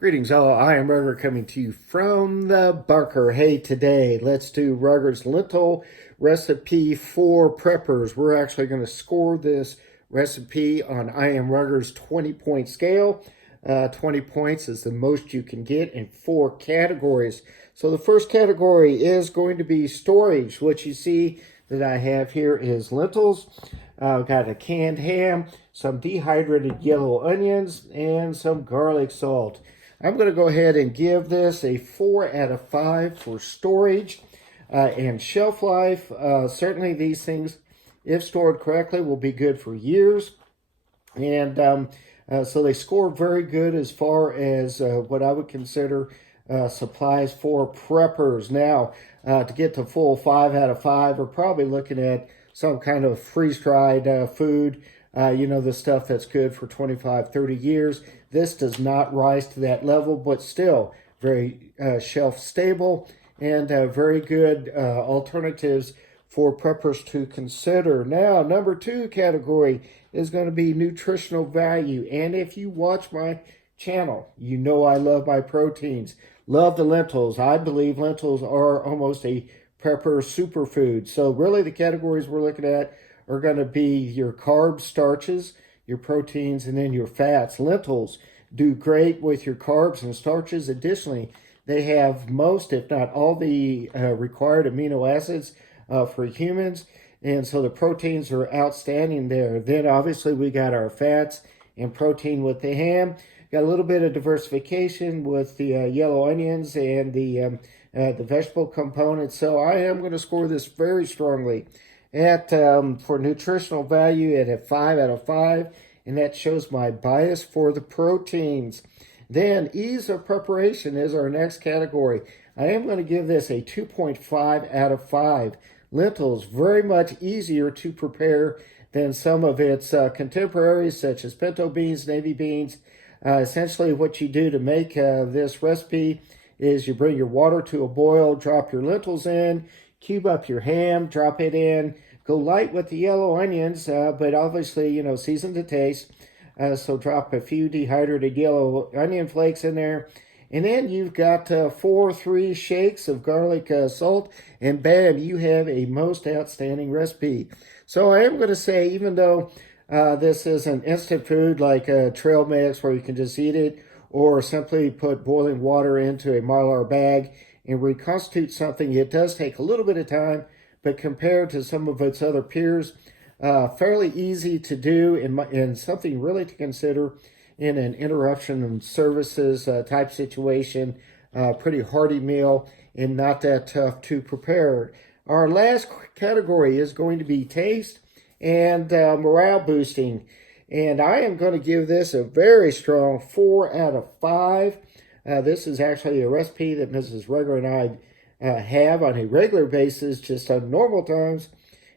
Greetings all, I am Ruger coming to you from the bunker. Hey, today let's do Ruger's lentil recipe for preppers. We're actually going to score this recipe on I am Ruger's 20-point scale. 20 points is the most you can get in 4 categories. So the first category is going to be storage. What you see that I have here is lentils. I've got a canned ham, some dehydrated yellow onions, and some garlic salt. I'm going to go ahead and give this a 4 out of 5 for storage and shelf life. Certainly these things, if stored correctly, will be good for years. And so they score very good as far as what I would consider supplies for preppers. Now, to get the full 5 out of 5, we're probably looking at some kind of freeze-dried food, the stuff that's good for 25, 30 years. This does not rise to that level, but still very shelf stable and very good alternatives for preppers to consider. Now, number 2 category is going to be nutritional value. And if you watch my channel, you know I love my proteins. Love the lentils. I believe lentils are almost a prepper superfood. So really the categories we're looking at are going to be your carbs, starches, your proteins, and then your fats. Lentils do great with your carbs and starches. Additionally, they have most, if not all, the required amino acids for humans. And so the proteins are outstanding there. Then obviously we got our fats and protein with the ham. Got a little bit of diversification with the yellow onions and the vegetable component. So I am going to score this very strongly at for nutritional value at a 5 out of 5. And that shows my bias for the proteins. Then ease of preparation is our next category. I am going to give this a 2.5 out of 5. Lentils, very much easier to prepare than some of its contemporaries, such as pinto beans, navy beans. Essentially, what you do to make this recipe is you bring your water to a boil, drop your lentils in, cube up your ham, drop it in, go light with the yellow onions, but obviously, season to taste. So drop a few dehydrated yellow onion flakes in there. And then you've got 3 shakes of garlic salt, and bam, you have a most outstanding recipe. So I am going to say, even though this is an instant food like a trail mix where you can just eat it, or simply put boiling water into a Mylar bag and reconstitute something, it does take a little bit of time, but compared to some of its other peers, fairly easy to do and something really to consider in an interruption and services type situation. Pretty hearty meal and not that tough to prepare. Our last category is going to be taste and morale boosting. And I am going to give this a very strong 4 out of 5. This is actually a recipe that Mrs. Ruger and I have on a regular basis, just on normal times.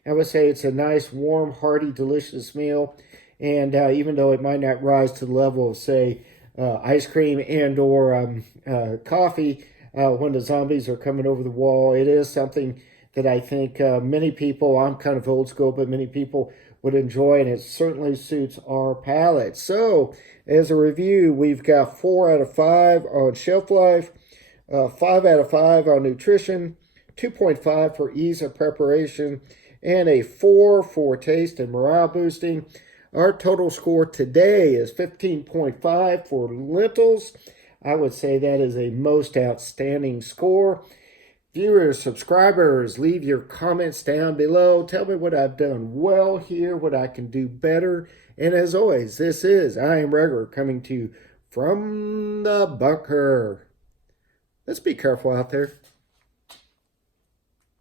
I would say it's a nice, warm, hearty, delicious meal. And even though it might not rise to the level of, say, ice cream and or coffee when the zombies are coming over the wall, it is something that I think many people, I'm kind of old school, but many people would enjoy, and it certainly suits our palate. So, as a review, we've got 4 out of 5 on shelf life, 5 out of 5 on nutrition, 2.5 for ease of preparation, and a 4 for taste and morale boosting. Our total score today is 15.5 for lentils. I would say that is a most outstanding score. Viewers, subscribers, leave your comments down below. Tell me what I've done well here, what I can do better. And as always, this is I Am Ruger coming to you from the bunker. Let's be careful out there.